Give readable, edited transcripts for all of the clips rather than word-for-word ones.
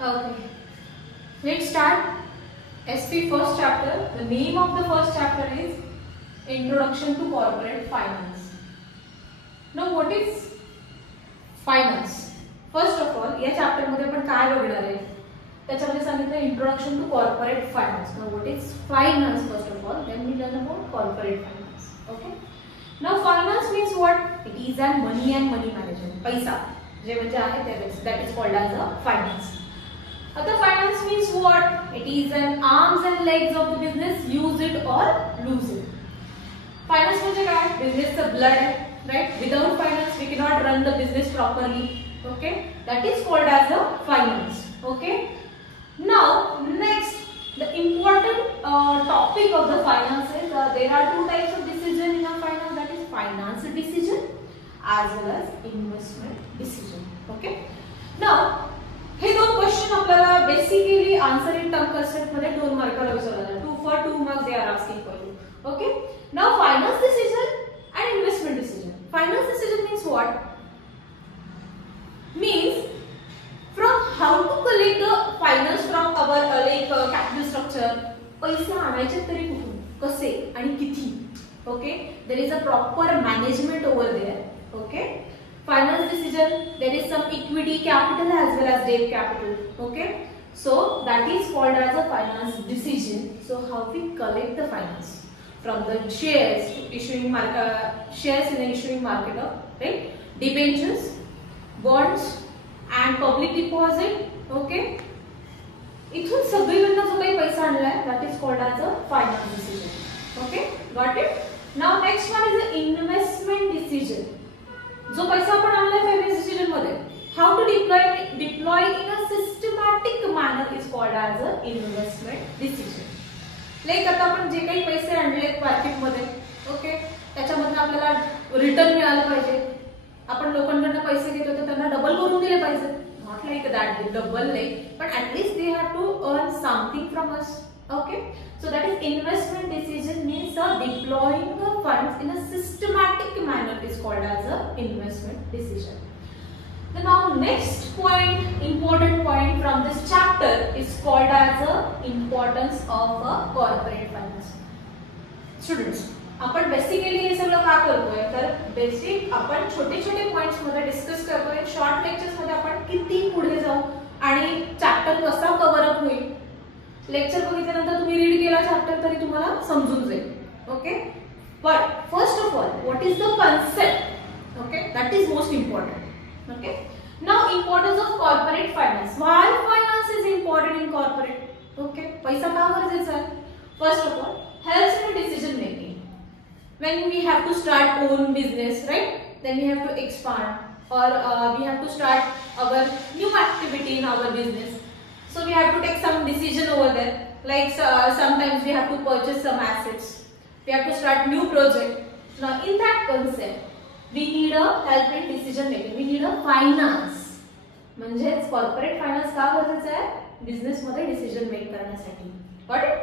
Okay. Let's start SP first chapter. The name of the first chapter is Introduction to Corporate Finance. Now what is finance? First of all, या chapter मध्ये आपण काय बघणार आहे? त्याच्यामध्ये सांगितलं introduction to corporate finance. Now what is finance first of all? Then we learn about corporate finance. Okay. Now finance means what? It is an money and money management. पैसा जे म्हणजे आहे त्यावेळेस that is called as a finance. Other finance means what? It is an arms and legs of the business. Use it or lose it. Finance म्हणजे काय? Business चा blood आहे, right? Without finance we cannot run the business properly. Okay? That is called as a finance. Okay? Now next, the important topic of the finance is there are two types of decision in a finance. That is finance decision as well as investment decision. Okay? Now हे दोन question आपल्याला basically answer in term concept मध्ये 2 मार्काला विचारला जातात. 2 for 2 marks they are asking for you. Okay? Now finance decision and investment decision. Finance decision means what? Means from how to collect the finance from our capital structure. पैसे आणायचे तरी कुठून, कसे आणि किती. Okay? There is a proper management over there. Okay? Finance decision, there is some equity capital as well as debt capital. Okay, so that is called as a finance decision. So how we collect the finance from the shares issuing shares in the issuing market of right debentures, bonds and public deposit. Okay, इथून सगळीकडनं जो काही पैसा आणलाय that is called as a finance decision. Okay, got it? Now next one is the investment decision. जो पैसा आपण आणलाय finance decision मध्ये, how to deploy in a systematic manner is called as a investment decision. Like आता आपण जे काही पैसे आणलेत मार्केट मध्ये, ओके, त्याच्यामधून आपल्याला रिटर्न मिळालं पाहिजे. आपण लोकांकडून पैसे घेतो तर त्यांना डबल करून दिले पाहिजे. नॉट लाईक दॅट डबल नाही, पण at least they have to earn something from us. Okay, so that is investment decision means deploying the funds in a systematic manner is called as a investment decision. The now next point, important point from this chapter is called as a importance of a corporate finance. Students, आपण basically हे सगळं का करतोय तर basic आपण छोटे छोटे points मध्ये discuss करतोय. शॉर्ट लेक्चर्स मध्ये आपण किती पुढे जाऊ आणि चॅप्टर कसा कव्हर अप होईल. लेक्चर बघितल्यानंतर तुम्ही रीड केला चॅप्टर तरी तुम्हाला समजून जाईल. Okay, but first of all what is the concept. Okay, that is most important. Okay, now importance of corporate finance. Why finance is important in corporate. Okay, पैसा का गरजेचा आहे. First of all helps in decision making. When we have to start own business, right, then we have to expand or we have to start our new activity in our business. So we have to take some decision over there. Like sometimes we have to purchase some assets. We have to start new project. Now in that concept, we need a help in decision making. We need a finance. म्हणजेच corporate finance का गरजेचं आहे business मध्ये decision make करण्यासाठी. Got it?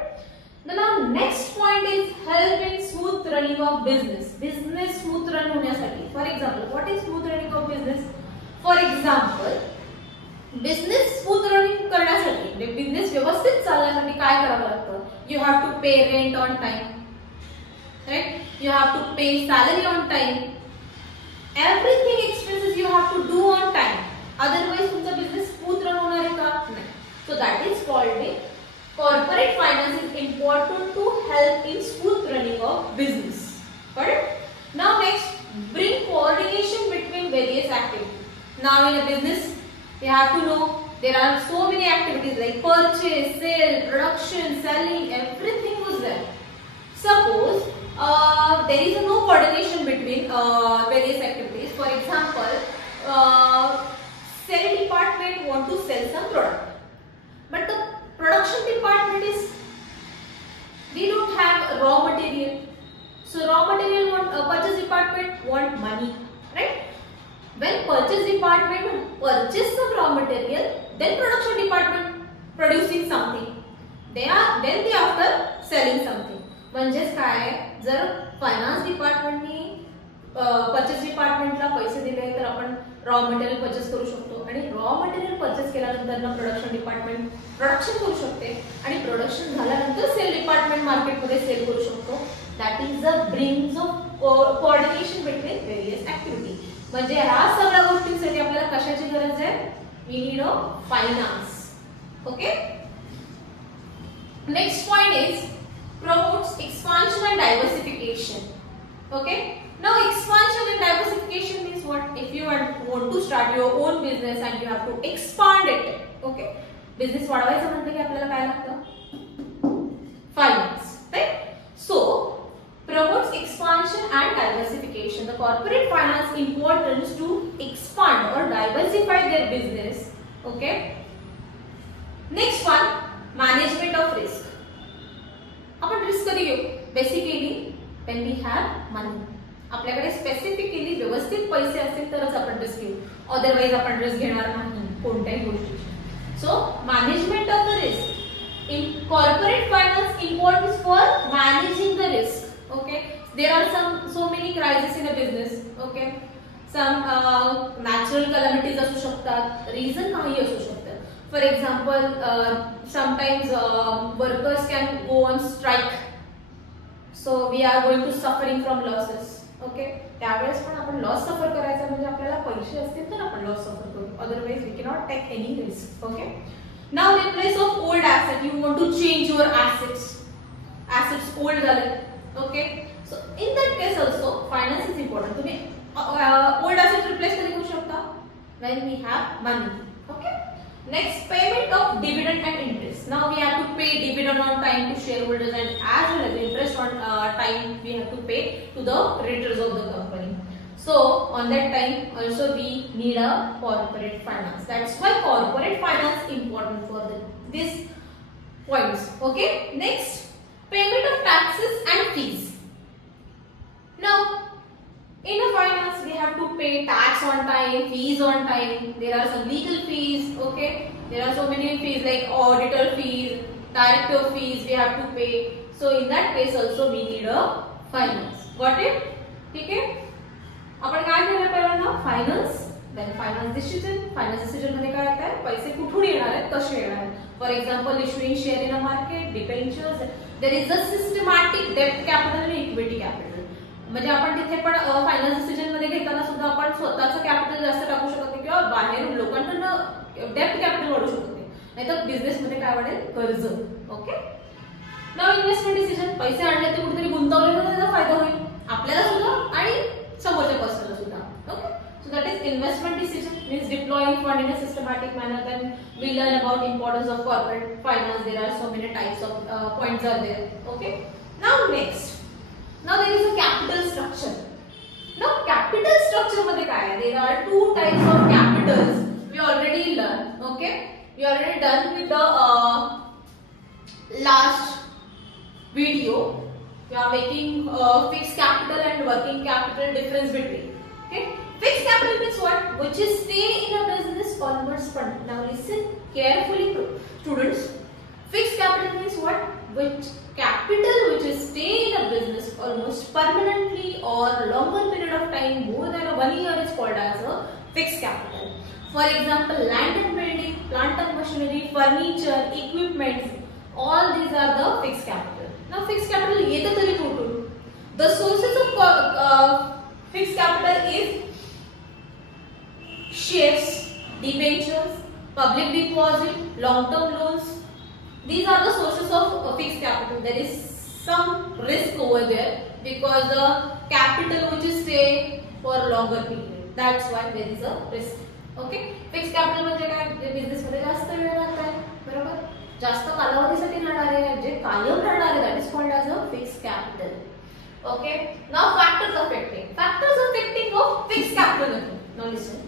Now next point is help in smooth running of business. Business smooth run होण्यासाठी. For example, what is smooth running of business? For example, business smooth running करण्यासाठी म्हणजे business व्यवस्थित चालण्यासाठी काय करावं लागतं. You have to pay rent on time, right, you have to pay salary on time, everything expenses you have to do on time. Otherwise तुमचा business smooth run होणार आहे का नाही. So that is called it corporate finance is important to help in smooth running of business. Correct. Now next, bring coordination between various activities. Now in a business you have to know there are so many activities like purchase, sale, production, selling, everything was there. Suppose there is no coordination between various activities. For example, sale department want to sell some product, but the production department is we don't have raw material. So raw material purchase department want money, right? When purchase department purchase some raw material, then production department producing something. Then they after selling something. म्हणजेच काय, जर finance डिपार्टमेंटनी purchase डिपार्टमेंटला पैसे दिले तर आपण raw material purchase करू शकतो आणि आणि रॉ मटेरियल परचेस केल्यानंतर ना प्रोडक्शन डिपार्टमेंट प्रोडक्शन करू शकते आणि प्रोडक्शन झाल्यानंतर सेल डिपार्टमेंट मार्केटमध्ये सेल करू शकतो. That is the brings of coordination between various activity. म्हणजे ह्या सगळ्या गोष्टींसाठी आपल्याला कशाची गरज आहे? We need a finance. Okay. Next point is promotes expansion and diversification. Okay. Now expansion and diversification means what? If you want to start your own business and you have to expand it. Okay. Business वाढवायचं म्हटलं की आपल्याला काय लागतं? Finance. Right? So promotes expansion and diversification. The corporate finance importance to expand or diversify their business. Okay. Next one, management of risk. आपण risk कधी घेऊ? Basically when we have money. आपल्याकडे स्पेसिफिकली व्यवस्थित पैसे असतील तरच आपण रिस्क घेऊ. अदरवाइज आपण रिस्क घेणार नाही कोणत्याही गोष्टीची. So management of the risk in corporate finance importance for managing the risk. Okay. There are so many crisis in a business. Okay. Some natural calamities असू शकतात, रिझन काही असू शकतात. For example, sometimes workers can go on strike, so we are going to suffering from losses. Okay, त्यावेळेस पण आपण loss सफर करायचा म्हणजे आपल्याला पैसे असतील तर आपण लॉस सफर करू. Otherwise we cannot take any risk. Okay. Now in place of old asset, you want to change your assets. Assets old झाले. Okay. So in that case also finance is important. तुम्ही old asset replace कधी करू शकता? When we have money. Okay. Next, payment of dividend and interest. Now we have to pay dividend on time to shareholders and as well as interest on time we have to pay to the creditors of the company. So on that time also we need a corporate finance. That's why corporate finance important for these points. Okay. Next, payment of taxes and fees. Now in a finance, we have to pay tax on time, fees on time. There are some legal fees. Okay, there are so many fees like auditor fees, director fees. We have to pay. So in that case also we need a finance. Got it? ठीक है? आपण काय केलं पहिल्यांदा? Finance. Then finance decision. Finance decision मध्ये काय येतं? पैसे कुठून येणार आहेत? कसे येणार आहेत? For example, issuing share in a market, debentures. There is a systematic debt capital and equity capital. म्हणजे आपण तिथे पण फायनान्स डिसिजन मध्ये घेताना सुद्धा आपण स्वतःचं कॅपिटल जास्त टाकू शकत नाही किंवा बाहेरून लोकांकडून डेब्ट कॅपिटल वाढू शकत नाही. नाहीतर बिझनेस मध्ये काय वाढेल? कर्ज. ओके. Now investment decision. पैसे आणले ते कुठेतरी गुंतवले तर त्याचा फायदा होईल आपल्याला सुद्धा आणि समोरच्या पर्सनला सुद्धा. Okay. So that is investment decision means deploying fund in a systematic manner. Then we learn about importance of corporate finance. There are so many types of points are there. Okay. Now next. Now there is a capital structure. Now capital structure मध्ये काय आहे? There are two types of capitals. We already learned. Okay, we already done with the last video. We are making fixed capital and working capital difference between. Okay, fixed capital means what? Which is stay in a business almost permanent. Now listen carefully, students. Fixed capital means what? Which capital which is stay in a business almost permanently or longer period of time, more than 1 year, is called as a fixed capital. For example, land and building, plant and machinery, furniture, equipment, all these are the fixed capital. Now fixed capital येते तरी कुठून? The sources of fixed capital is shares, debentures, public deposit, long-term loans. These are the sources of fixed capital. There is some risk over there because the capital which is stay for longer period. That's why there is a risk. Okay. Fixed capital म्हणजे काय? Business मध्ये जास्त वेळ लागतो, बरोबर? जास्त कालावधीसाठी राहणारे जे कायम राहणारे, that is called as a fixed capital. Okay. Now factors affecting of fixed capital. Now listen.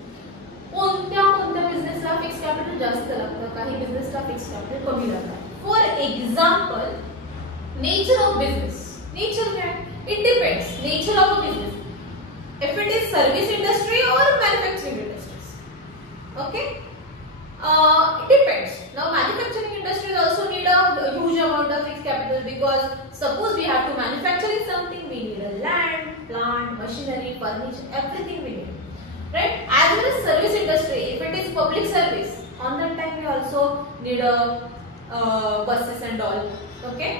कोणत्या बिझनेसला फिक्स कॅपिटल जास्त लागतं, काही बिझनेसला फिक्स कॅपिटल कमी लागतं. For example, nature of business. Nature काय? It depends. Nature of a business. If it is service industry or manufacturing industries. Okay. It depends. Now manufacturing industries also need a huge amount of fixed capital because suppose we have to manufacture something, we need a land, plant, machinery, furniture, everything we need. Right? As well as service industry, if it is public service, on that time we also need buses and all. Okay.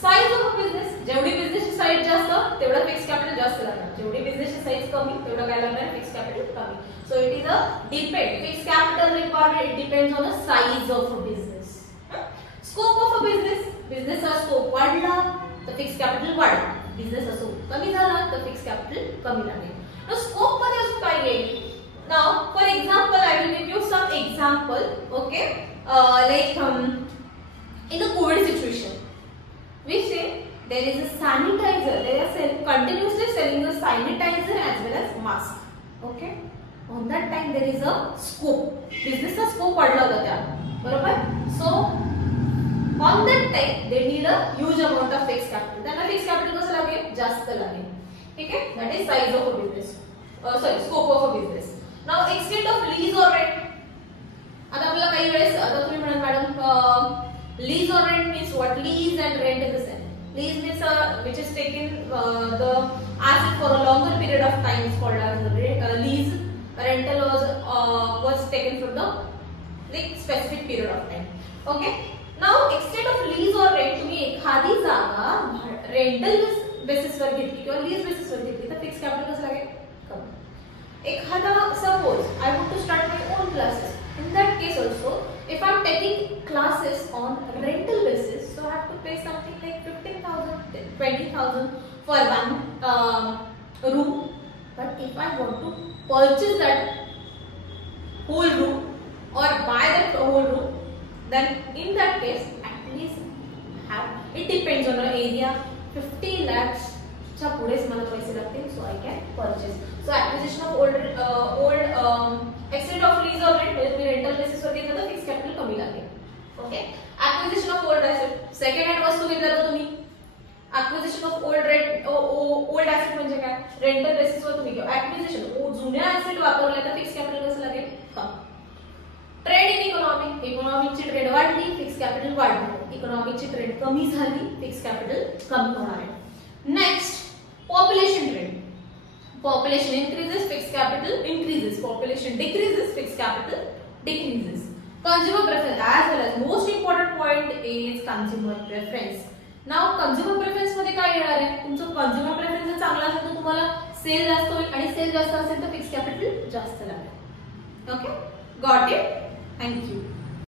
Size of business, जेवढी बिझनेसची size जास्त तेवढा fix capital जास्त लागणार, जेवढी बिझनेसची size कमी तेवढा काय लागणार, फिक्स कॅपिटल कमी. So it is a depend, fix capital requirement, it depends on the size of a business. Scope of a business, बिझनेसचा स्कोप वाढला तर फिक्स कॅपिटल वाढेल, बिझनेस असो कमी झाला तर फिक्स कॅपिटल कमी लागेल. तर स्कोप मध्ये अजून काय येईल? Now for example I will give you some example. Okay, like in the COVID situation, we say there is a sanitizer, they are continuously selling the sanitizer as well as mask. Okay, on that time there is a scope, business का scope वाढला होता त्या, बरोबर. So on that time they need a huge amount of fixed capital, त्यांना fixed capital कसं लागेल, जास्त लागेल. ठीक आहे, that is size of a business, scope of a business. Now extent of lease or rent. आता आपल्याला काही वेळेस आता तुम्ही म्हणाल madam lease or rent means what? Lease and rent is the same. Lease means which is taken the asset for a longer period of time is called as the lease. Rental was taken for the like specific period of time. Okay. Now extent of lease or rent, तुम्ही एखादी जागा rental basis वर घेतली किंवा lease basis वर घेतली तर fixed capital कसं लागेल, कमी. एखादा suppose I want to start my own classes. In that case also, if I'm taking classes on rental basis, so I have to pay something like 15,000, 20,000 for one room. But if I want to purchase that whole room or buy that whole room, then in that case at least it depends on the area. 50 lakhs च्या पुढेच मला पैसे लागतील, so I can purchase. So acquisition of old extent of lease or rent, म्हणजे rental basis वर घेतलं तर fix capital कमी लागेल. Okay, acquisition of old asset, second hand वस्तू घेतल्या तर तुम्ही acquisition of old asset म्हणजे काय, रेंटल बेसिस वर तुम्ही घेऊ. acquisition जुन्या ऍसेट वापरल्या तर फिक्स कॅपिटल कसं लागेल, कमी. ट्रेड इन इकॉनॉमिक, इकॉनॉमिकची ट्रेड वाढली फिक्स कॅपिटल वाढणार, इकॉनॉमिकची ट्रेड कमी झाली फिक्स कॅपिटल कमी होणार आहे. Next population trend, population increases fixed capital increases, population decreases fixed capital decreases. Consumer preference, as well as most important point is consumer preference. Now consumer preference मध्ये काय येणार आहे, तुमचं consumer preference जर चांगला असेल तर तुम्हाला सेल जास्त होईल आणि सेल जास्त असेल तर फिक्स कॅपिटल जास्त लागेल. Okay, got it, thank you.